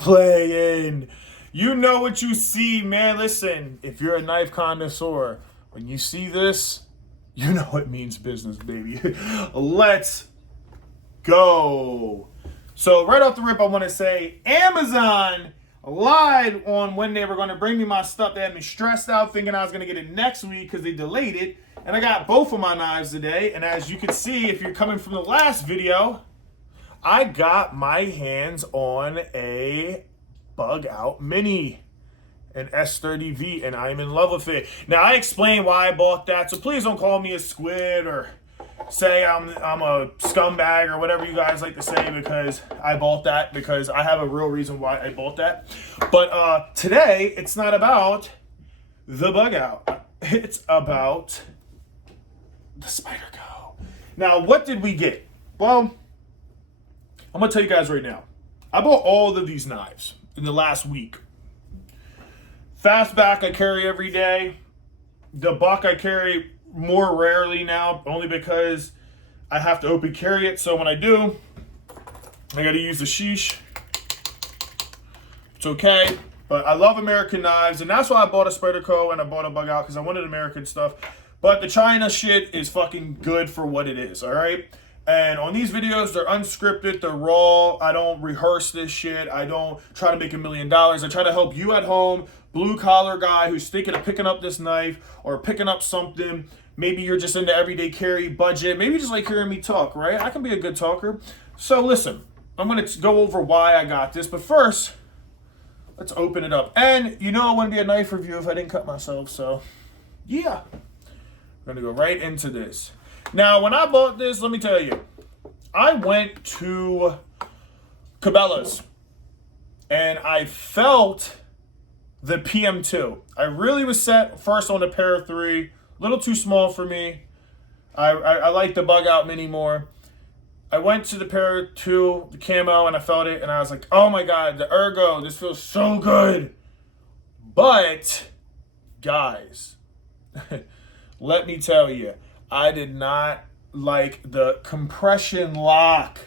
playing. You know what you see, man. Listen, if you're a knife connoisseur, when you see this, you know it means business, baby. Let's go. So right off the rip, I want to say Amazon lied on when they were going to bring me my stuff. They had me stressed out thinking I was going to get it next week because they delayed it. And I got both of my knives today. And as you can see, if you're coming from the last video, I got my hands on a Bug Out Mini, an S30V, and I'm in love with it. Now, I explained why I bought that, so please don't call me a squid or say I'm a scumbag or whatever you guys like to say, because I bought that because I have a real reason why I bought that. But today, it's not about the Bug Out. It's about the SPYDERCO. Now, what did we get? Well, I'm going to tell you guys right now. I bought all of these knives in the last week. Fastback I carry every day. The buck I carry more rarely now, only because I have to open carry it. So when I do, I got to use the sheesh. It's okay. But I love American knives, and that's why I bought a SPYDERCO and I bought a Bug Out, because I wanted American stuff. But the China shit is fucking good for what it is, all right? And on these videos, they're unscripted, they're raw. I don't rehearse this shit. I don't try to make $1 million. I try to help you at home, blue-collar guy who's thinking of picking up this knife or picking up something. Maybe you're just in the everyday carry budget. Maybe you just like hearing me talk, right? I can be a good talker. So listen, I'm going to go over why I got this. But first, let's open it up. And you know it wouldn't be a knife review if I didn't cut myself. So yeah, I'm going to go right into this. Now, when I bought this, let me tell you, I went to Cabela's and I felt the PM2. I really was set first on the Para 3, a little too small for me. I like the Bug Out Mini more. I went to the Para 2, the camo, and I felt it, and I was like, oh my God, the ergo, this feels so good. But, guys, let me tell you, I did not like the compression lock.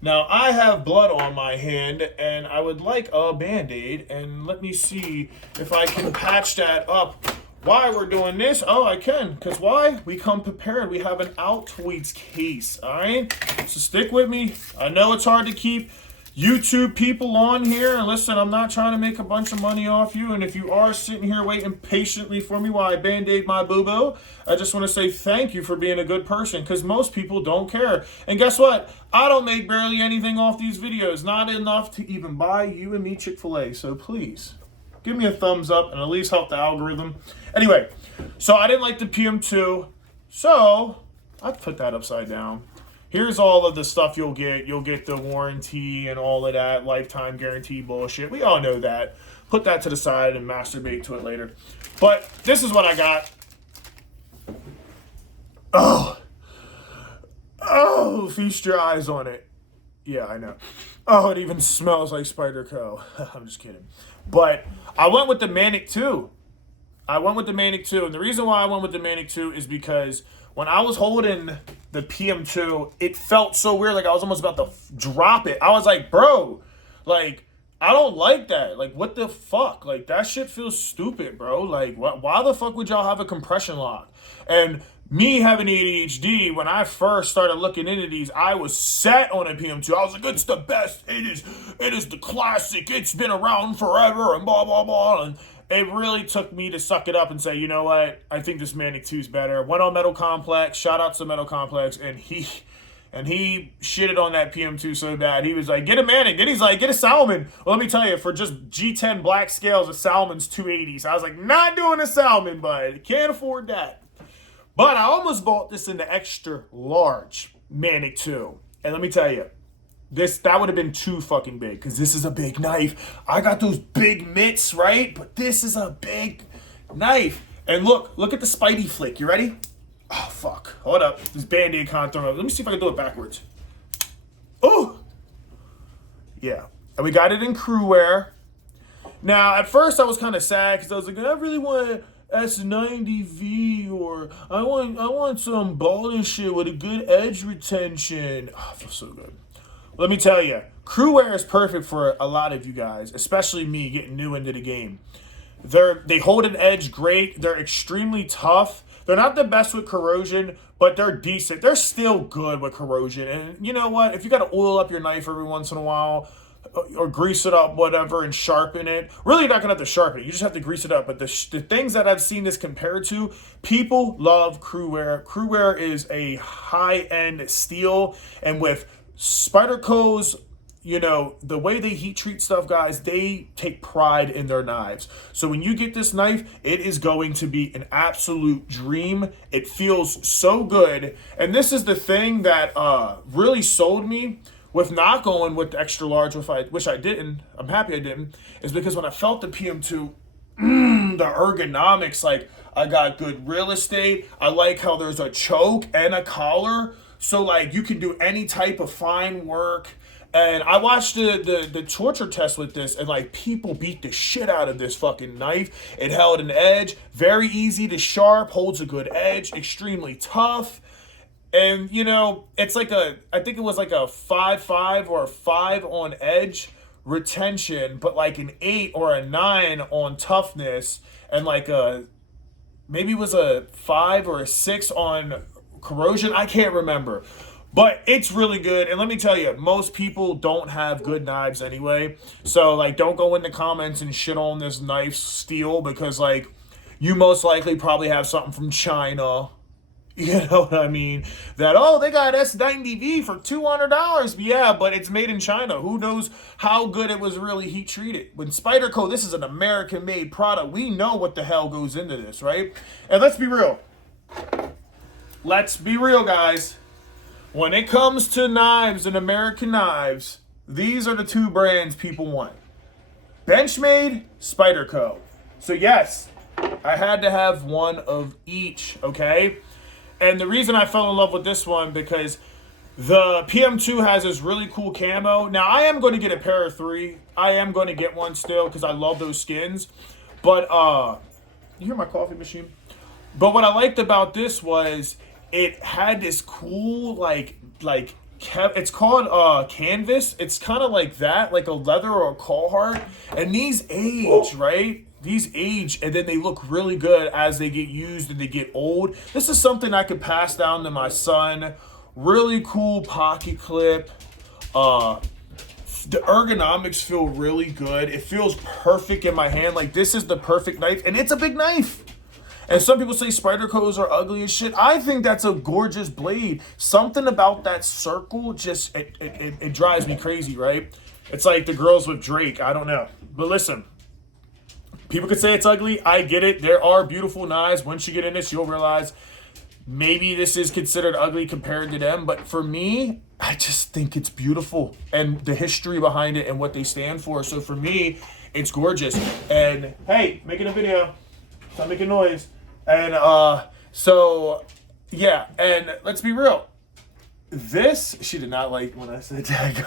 Now, I have blood on my hand, and I would like a Band-Aid, and let me see if I can patch that up. Why we're doing this? Oh, I can, because why? We come prepared. We have an Altoids case, all right? So stick with me. I know it's hard to keep YouTube people on here, and listen, I'm not trying to make a bunch of money off you, and if you are sitting here waiting patiently for me while I Band-Aid my boo-boo, I just want to say thank you for being a good person, because most people don't care. And guess what? I don't make barely anything off these videos, not enough to even buy you and me Chick-fil-A, so please, give me a thumbs up and at least help the algorithm. Anyway, so I didn't like the PM2, so I put that upside down. Here's all of the stuff you'll get. You'll get the warranty and all of that lifetime guarantee bullshit. We all know that. Put that to the side and masturbate to it later. But this is what I got. Oh, feast your eyes on it. Yeah, I know. Oh, it even smells like SPYDERCO. I'm just kidding. But I went with the MANIX 2. And the reason why I went with the MANIX 2 is because when I was holding the PM2, it felt so weird. Like I was almost about to drop it. I was like, bro, like, I don't like that. Like, what the fuck? Like, that shit feels stupid, bro. Like, why the fuck would y'all have a compression lock? And me having ADHD, when I first started looking into these, I was set on a PM2. I was like, it's the best. It is the classic. It's been around forever and blah, blah, blah. And it really took me to suck it up and say, you know what? I think this MANIX 2 is better. Went on Metal Complex. Shout out to Metal Complex. And he shitted on that PM2 so bad. He was like, get a MANIX. Then he's like, get a Salomon. Well, let me tell you, for just G10 black scales, a Salomon's $280. So I was like, not doing a Salomon, bud. Can't afford that. But I almost bought this in the extra large MANIX 2. And let me tell you, that would have been too fucking big, because this is a big knife. I got those big mitts, right? But this is a big knife. And look at the Spidey flick. You ready? Oh, fuck. Hold up. This Band-Aid can't throw up. Let me see if I can do it backwards. Oh! Yeah. And we got it in Cruwear. Now, at first I was kind of sad, because I was like, I really want S90V, or I want some ball and shit with a good edge retention. Oh, I feel so good. Let me tell you, Cruwear is perfect for a lot of you guys, especially me getting new into the game. They hold an edge great. They're extremely tough. They're not the best with corrosion, but they're decent. They're still good with corrosion. And you know what? If you got to oil up your knife every once in a while, or grease it up, whatever, and sharpen it. Really, you're not going to have to sharpen it. You just have to grease it up. But the things that I've seen this compared to, people love Cruwear. Cruwear is a high-end steel. And with SPYDERCO's, you know, the way they heat treat stuff, guys, they take pride in their knives. So when you get this knife, it is going to be an absolute dream. It feels so good. And this is the thing that really sold me with not going with the extra large, which I didn't. I'm happy I didn't. Is because when I felt the PM2, the ergonomics, like I got good real estate. I like how there's a choke and a collar. So like you can do any type of fine work. And I watched the torture test with this, and like people beat the shit out of this fucking knife. It held an edge, very easy to sharp, holds a good edge, extremely tough. And you know, it's like I think it was like a 5.5 or a 5 on edge retention, but like an 8 or a 9 on toughness, and like maybe it was a 5 or a 6 on corrosion. I can't remember. But it's really good. And let me tell you, most people don't have good knives anyway. So, like, don't go in the comments and shit on this knife steel because, like, you most likely probably have something from China. You know what I mean? That, oh, they got S90V for $200. Yeah, but it's made in China. Who knows how good it was really heat treated? When SPYDERCO, this is an American-made product. We know what the hell goes into this, right? And let's be real. Let's be real, guys. When it comes to knives and American knives, these are the two brands people want. Benchmade, SPYDERCO. So yes, I had to have one of each, okay? And the reason I fell in love with this one, because the PM2 has this really cool camo. Now, I am going to get a pair of 3. I am going to get one still because I love those skins. But, you hear my coffee machine? But what I liked about this was it had this cool, it's called canvas. It's kind of like that, like a leather or a Carhartt. And these age, right? These age, and then they look really good as they get used and they get old. This is something I could pass down to my son. Really cool pocket clip. The ergonomics feel really good. It feels perfect in my hand. Like, this is the perfect knife, and it's a big knife. And some people say SPYDERCOs are ugly as shit. I think that's a gorgeous blade. Something about that circle just, it drives me crazy, right? It's like the girls with Drake. I don't know. But listen, people could say it's ugly. I get it. There are beautiful knives. Once you get in this, you'll realize maybe this is considered ugly compared to them. But for me, I just think it's beautiful. And the history behind it and what they stand for. So for me, it's gorgeous. And hey, making a video. Stop making noise. And so yeah, and let's be real. This, she did not like when I said tag.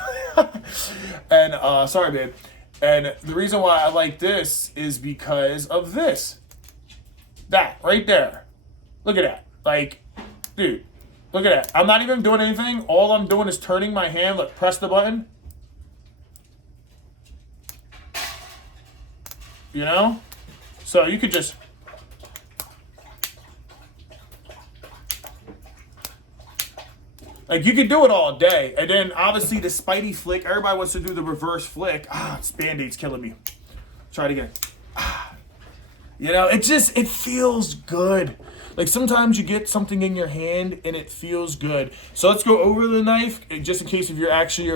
And sorry, babe. And the reason why I like this is because of this. That right there. Look at that. Like, dude, look at that. I'm not even doing anything. All I'm doing is turning my hand. Look, press the button. You know? So you could just like, you could do it all day. And then, obviously, the Spidey flick. Everybody wants to do the reverse flick. This Band-Aid's killing me. Try it again. You know, it feels good. Like, sometimes you get something in your hand, and it feels good. So, let's go over the knife, just in case if you're actually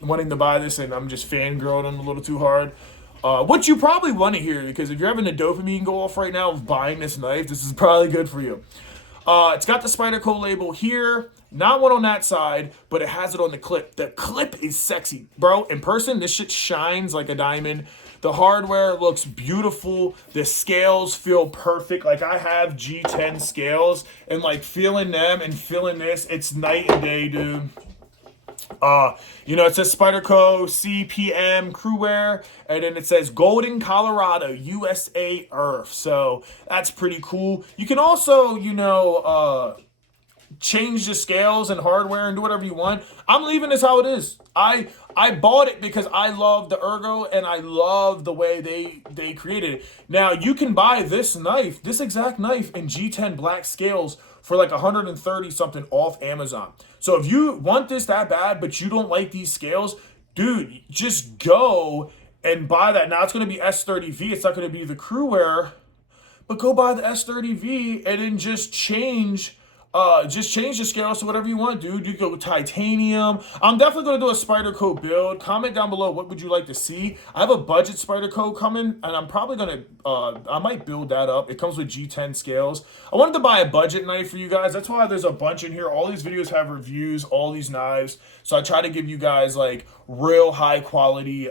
wanting to buy this, and I'm just fangirling them a little too hard. What you probably want to hear, because if you're having a dopamine go off right now of buying this knife, this is probably good for you. It's got the SPYDERCO label here. Not one on that side, but it has it on the clip. The clip is sexy, bro. In person, this shit shines like a diamond. The hardware looks beautiful. The scales feel perfect. Like, I have G10 scales, and like feeling them and feeling this, it's night and day, dude. You know, it says SPYDERCO, CPM, Cruwear, and then it says Golden, Colorado, USA, Earth. So that's pretty cool. You can also, you know, change the scales and hardware and do whatever you want. I'm leaving this how it is. I bought it because I love the ergo and I love the way they created it. Now you can buy this knife, this exact knife in G10 black scales for like 130 something off Amazon. So if you want this that bad, but you don't like these scales, dude, just go and buy that. Now it's going to be S30V. It's not going to be the Cruwear, but go buy the S30V and then just change the scales to whatever you want, dude. You go titanium. I'm definitely going to do a Spyderco build. Comment down below what would you like to see. I have a budget Spyderco coming, and I'm probably going to, I might build that up. It comes with G10 scales. I wanted to buy a budget knife for you guys. That's why there's a bunch in here. All these videos have reviews, all these knives. So I try to give you guys like real high quality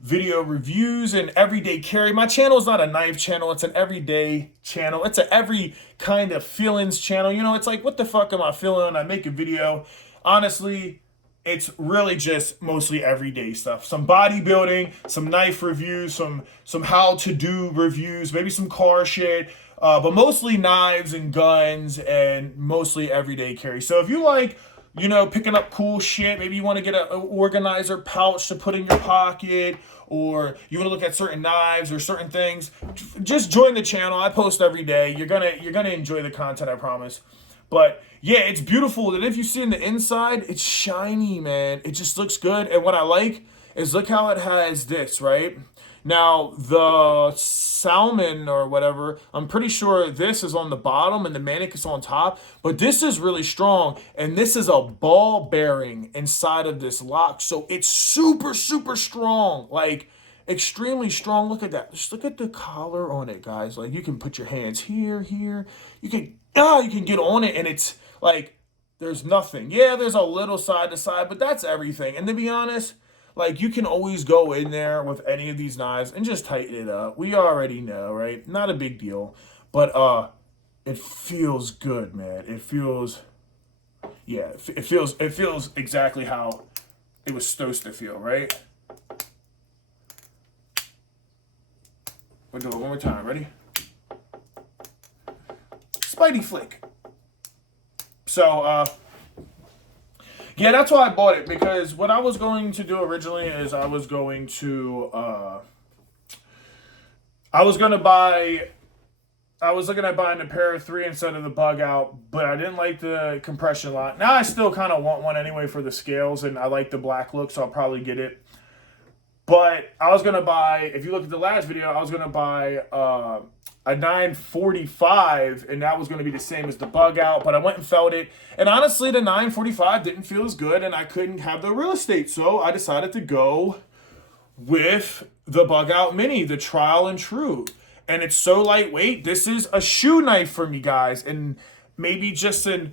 video reviews and everyday carry. My channel is not a knife channel. It's an everyday channel. It's an every kind of feelings channel. You know, it's like, what the fuck am I feeling? I make a video. Honestly, it's really just mostly everyday stuff. Some bodybuilding, some knife reviews, some how-to-do reviews, maybe some car shit, but mostly knives and guns and mostly everyday carry. So if you like, you know, picking up cool shit, maybe you want to get an organizer pouch to put in your pocket, or you want to look at certain knives or certain things, just join the channel. I post every day. You're gonna enjoy the content, I promise. But yeah, it's beautiful. And if you see in the inside, it's shiny, man. It just looks good. And what I like is look how it has this, right? Now, the salmon or whatever, I'm pretty sure this is on the bottom and the MANIX is on top, but this is really strong, and this is a ball bearing inside of this lock, so it's super, super strong, like extremely strong. Look at that. Just look at the collar on it, guys. Like, you can put your hands here. You can get on it, and it's like there's nothing. Yeah, there's a little side to side, but that's everything. And to be honest, like, you can always go in there with any of these knives and just tighten it up. We already know, right? Not a big deal. But it feels good, man. It feels, yeah, it feels exactly how it was supposed to feel, right? We'll do it one more time. Ready? Spidey flick. So, yeah, that's why I bought it, because what I was going to do originally is I was looking at buying a pair of 3 instead of the bug out, but I didn't like the compression lock. Now I still kind of want one anyway for the scales, and I like the black look, so I'll probably get it. But I was going to buy, if you look at the last video, I was going to buy a 945, and that was going to be the same as the bug out, but I went and felt it, and honestly the 945 didn't feel as good, and I couldn't have the real estate, so I decided to go with the bug out mini, the trial and true. And it's so lightweight. This is a shoe knife for me, guys, and maybe just a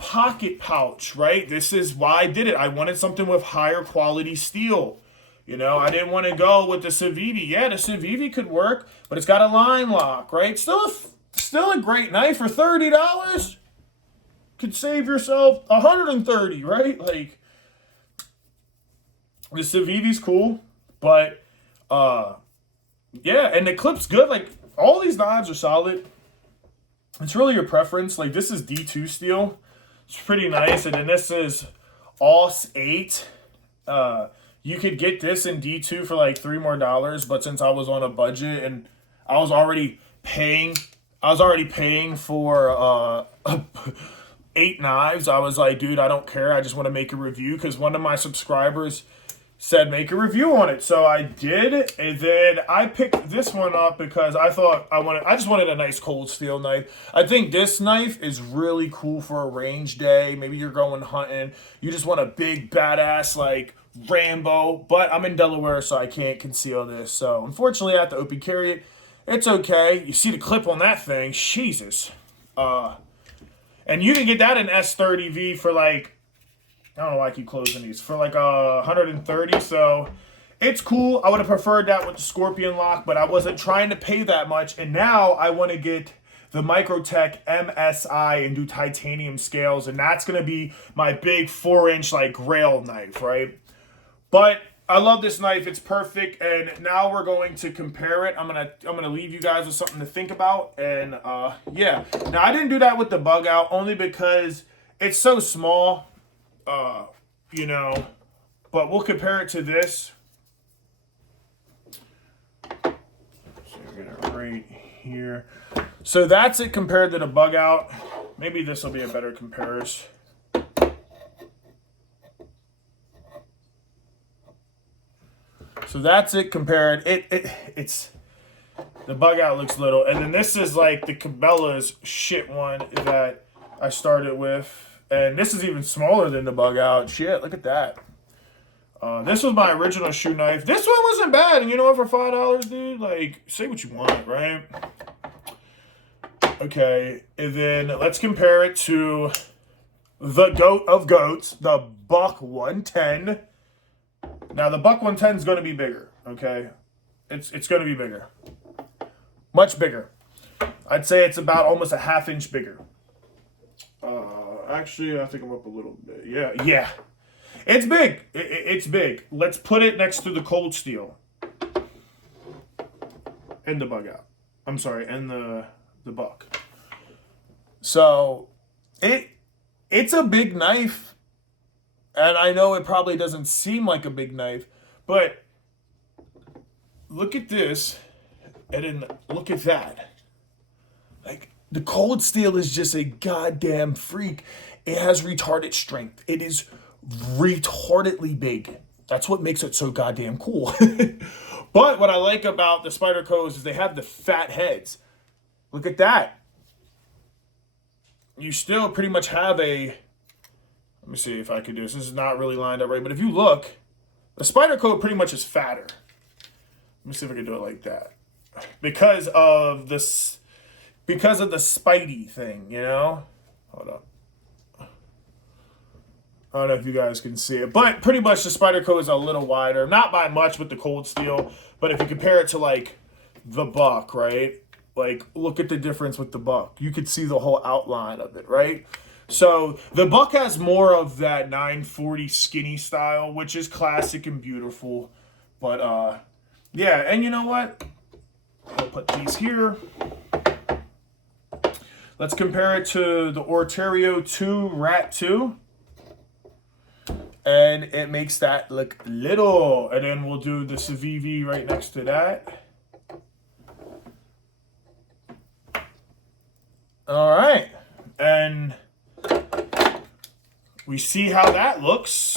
pocket pouch, right? This is why I did it. I wanted something with higher quality steel. You know, I didn't want to go with the Civivi. Yeah, the Civivi could work, but it's got a line lock, right? Still a great knife for $30. Could save yourself $130, right? Like, the Civivi's cool, but yeah, and the clip's good. Like, all these knives are solid. It's really your preference. Like, this is D2 steel. It's pretty nice, and then this is AUS 8. You could get this in D2 for like $3 more, but since I was on a budget and I was already paying for 8 knives, I was like, dude, I don't care. I just want to make a review, because one of my subscribers said make a review on it. So I did, and then I picked this one up because I just wanted a nice cold steel knife. I think this knife is really cool for a range day. Maybe you're going hunting. You just want a big badass like Rambo, but I'm in Delaware, so I can't conceal this. So unfortunately I have to open carry it. It's okay. You see the clip on that thing, Jesus. And you can get that in S30V for like, I don't know why I keep closing these, for like 130, so it's cool. I would have preferred that with the Scorpion lock, but I wasn't trying to pay that much, and now I want to get the Microtech MSI and do titanium scales, and that's going to be my big 4-inch like grail knife, right? But I love this knife. It's perfect. And now we're going to compare it. I'm gonna leave you guys with something to think about. And yeah. Now I didn't do that with the bug out only because it's so small. You know, but we'll compare it to this. So we're gonna right here. So that's it compared to the bug out. Maybe this will be a better comparison. So that's it compared. It's the bug out looks little, and then this is like the Cabela's shit one that I started with, and this is even smaller than the bug out. Shit, look at that. This was my original shoe knife. This one wasn't bad, and you know what? For $5, dude, like say what you want, right? Okay, and then let's compare it to the goat of goats, the Buck 110. Now, the Buck 110 is going to be bigger, okay? It's going to be bigger. Much bigger. I'd say it's about almost a ½ inch bigger. Actually, I think I'm up a little bit. Yeah. It's big. It's big. Let's put it next to the Cold Steel. And the bug out. I'm sorry, and the Buck. So, it's a big knife. And I know it probably doesn't seem like a big knife, but look at this, and then look at that. Like, the Cold Steel is just a goddamn freak. It has retarded strength. It is retardedly big. That's what makes it so goddamn cool. But what I like about the Spydercos is they have the fat heads. Look at that. You still pretty much have a... Let me see if I can do this. This is not really lined up right, but if you look, the Spyderco pretty much is fatter. Let me see if I can do it like that. Because of the Spidey thing, you know? Hold up. I don't know if you guys can see it, but pretty much the Spyderco is a little wider. Not by much with the Cold Steel, but if you compare it to like the Buck, right? Like, look at the difference with the Buck. You could see the whole outline of it, right? So the Buck has more of that 940 skinny style, which is classic and beautiful. But yeah, and you know what? I'll put these here. Let's compare it to the Orterio 2 Rat 2. And it makes that look little. And then we'll do the Civivi right next to that. All right. And we see how that looks,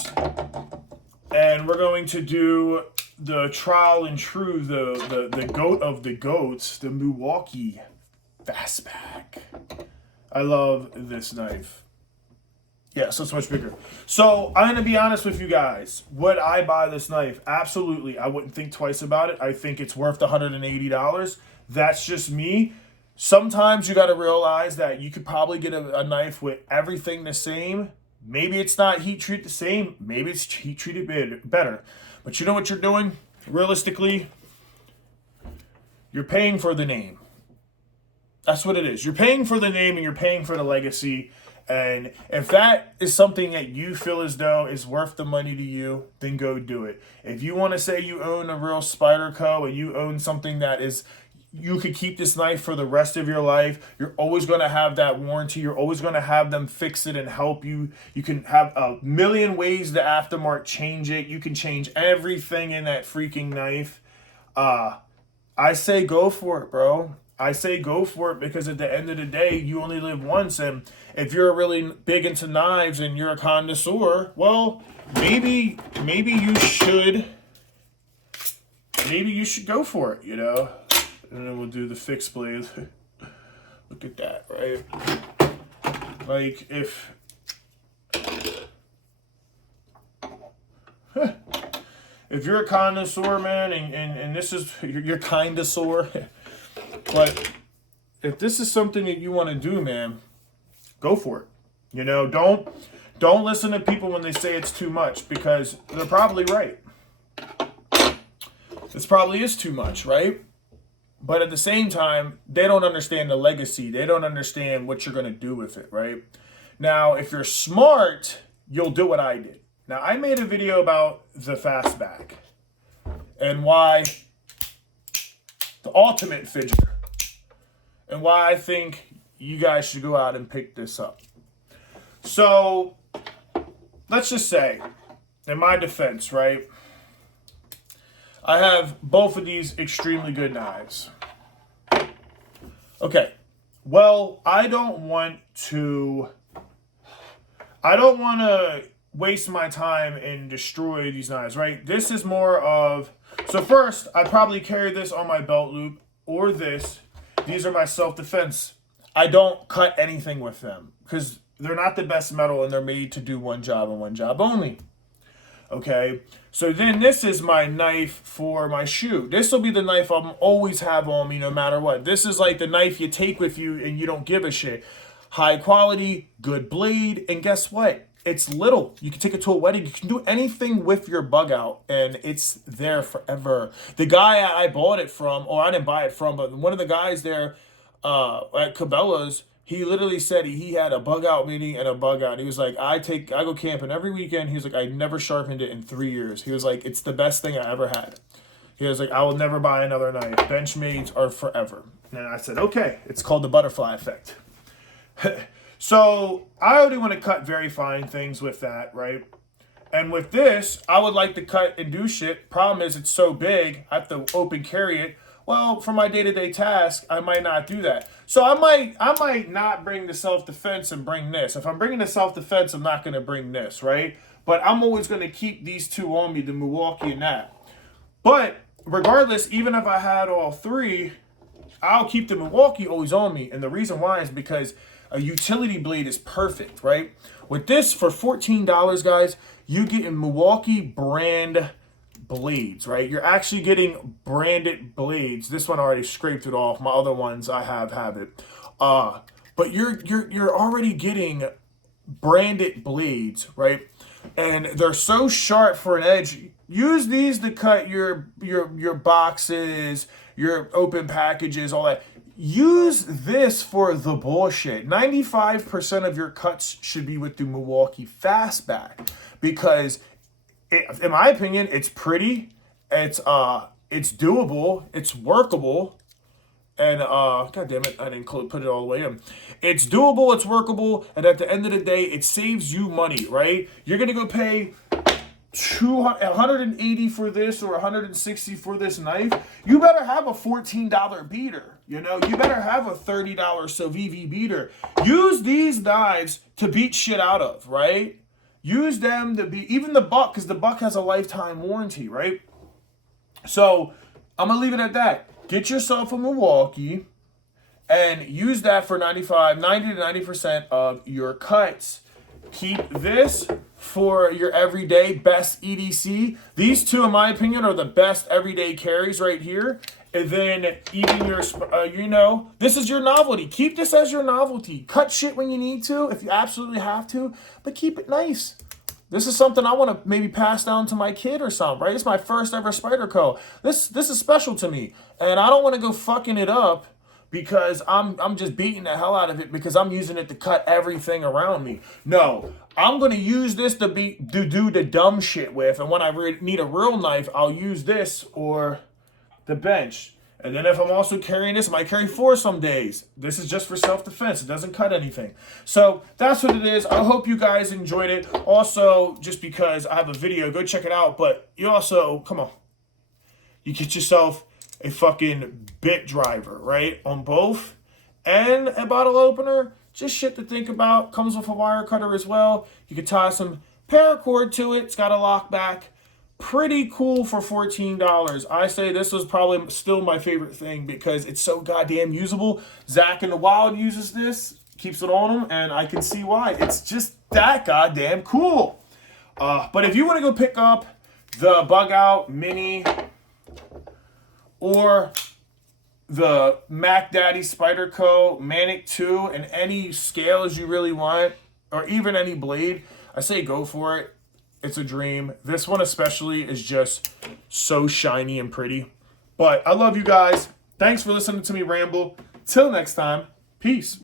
and we're going to do the trial and true, the goat of the goats, the Milwaukee Fastback. I love this knife. Yeah, so it's much bigger. So I'm going to be honest with you guys. Would I buy this knife? Absolutely. I wouldn't think twice about it. I think it's worth $180. That's just me. Sometimes you got to realize that you could probably get a knife with everything the same. Maybe it's not heat treated the same. Maybe it's heat treated better. But you know what you're doing? Realistically, you're paying for the name. That's what it is. You're paying for the name and you're paying for the legacy. And if that is something that you feel as though is worth the money to you, then go do it. If you want to say you own a real Spyderco and you own something that is... You could keep this knife for the rest of your life. You're always going to have that warranty. You're always going to have them fix it and help you. You can have a million ways to aftermarket change it. You can change everything in that freaking knife. I say go for it, bro. I say go for it because at the end of the day, you only live once. And if you're really big into knives and you're a connoisseur, well, maybe you should go for it, you know? And then we'll do the fixed blade. Look at that, right? Like, if you're a connoisseur, man, and this is, you're kinda sore, but if this is something that you want to do, man, go for it. You know, don't listen to people when they say it's too much, because they're probably right. This probably is too much, right? But at the same time, they don't understand the legacy. They don't understand what you're going to do with it, right? Now, if you're smart, you'll do what I did. Now, I made a video about the fastback and why the ultimate fidgeter and why I think you guys should go out and pick this up. So, let's just say, in my defense, right, I have both of these extremely good knives. Okay, well, I don't want to waste my time and destroy these knives, right? This is more of, so first, I probably carry this on my belt loop or this. These are my self-defense. I don't cut anything with them because they're not the best metal and they're made to do one job and one job only. Okay, so then this is my knife for my shoe. This will be the knife I'll always have on me no matter what. This is like the knife you take with you and you don't give a shit. High quality, good blade, and guess what? It's little. You can take it to a wedding. You can do anything with your bug out, and it's there forever. The guy I bought it from, or I didn't buy it from, but one of the guys there at Cabela's, he literally said he had a bug out meeting and a bug out. He was like, I go camping every weekend. He was like, I never sharpened it in 3 years. He was like, it's the best thing I ever had. He was like, I will never buy another knife. Benchmates are forever. And I said, okay, it's called the butterfly effect. So I already want to cut very fine things with that, right? And with this, I would like to cut and do shit. Problem is it's so big, I have to open carry it. Well, for my day-to-day task, I might not do that. So I might not bring the self-defense and bring this. If I'm bringing the self-defense, I'm not going to bring this, right? But I'm always going to keep these two on me, the Milwaukee and that. But regardless, even if I had all three, I'll keep the Milwaukee always on me. And the reason why is because a utility blade is perfect, right? With this, for $14, guys, you get in Milwaukee brand blades, right? You're actually getting branded blades. This one I already scraped it off. My other ones I have it. But you're already getting branded blades, right? And they're so sharp for an edge. Use these to cut your boxes, your open packages, all that. Use this for the bullshit. 95% of your cuts should be with the Milwaukee Fastback because, in my opinion, it's pretty, it's doable, it's workable, and god damn it, I didn't put it all the way in. It's doable, it's workable, and at the end of the day, it saves you money, right? You're gonna go pay $180 for this or $160 for this knife. You better have a $14 beater. You know, you better have a $30 Sovivi beater. Use these knives to beat shit out of, right? Use them to be, even the Buck, because the Buck has a lifetime warranty, right? So I'm gonna leave it at that. Get yourself a Milwaukee and use that for 90 to 90% of your cuts. Keep this for your everyday best EDC. These two, in my opinion, are the best everyday carries right here. And then even your, this is your novelty. Keep this as your novelty. Cut shit when you need to, if you absolutely have to, but keep it nice. This is something I want to maybe pass down to my kid or something, right? It's my first ever SPYDERCO. This is special to me, and I don't want to go fucking it up because I'm just beating the hell out of it because I'm using it to cut everything around me. No, I'm going to use this to do the dumb shit with, and when I need a real knife, I'll use this or the bench. And then if I'm also carrying this, I might carry 4 some days. This is just for self-defense. It doesn't cut anything. So that's what it is. I hope you guys enjoyed it. Also, just because I have a video, go check it out. But you also, come on, you get yourself a fucking bit driver, right? On both. And a bottle opener. Just shit to think about. Comes with a wire cutter as well. You can tie some paracord to it. It's got a lock back. Pretty cool for $14. I say this was probably still my favorite thing because it's so goddamn usable. Zach in the wild uses this, keeps it on him, and I can see why. It's just that goddamn cool. But if you want to go pick up the Bug Out Mini or the Mac Daddy SPYDERCO MANIX 2 and any scales you really want, or even any blade, I say go for it. It's a dream. This one especially is just so shiny and pretty. But I love you guys. Thanks for listening to me ramble. Till next time, peace.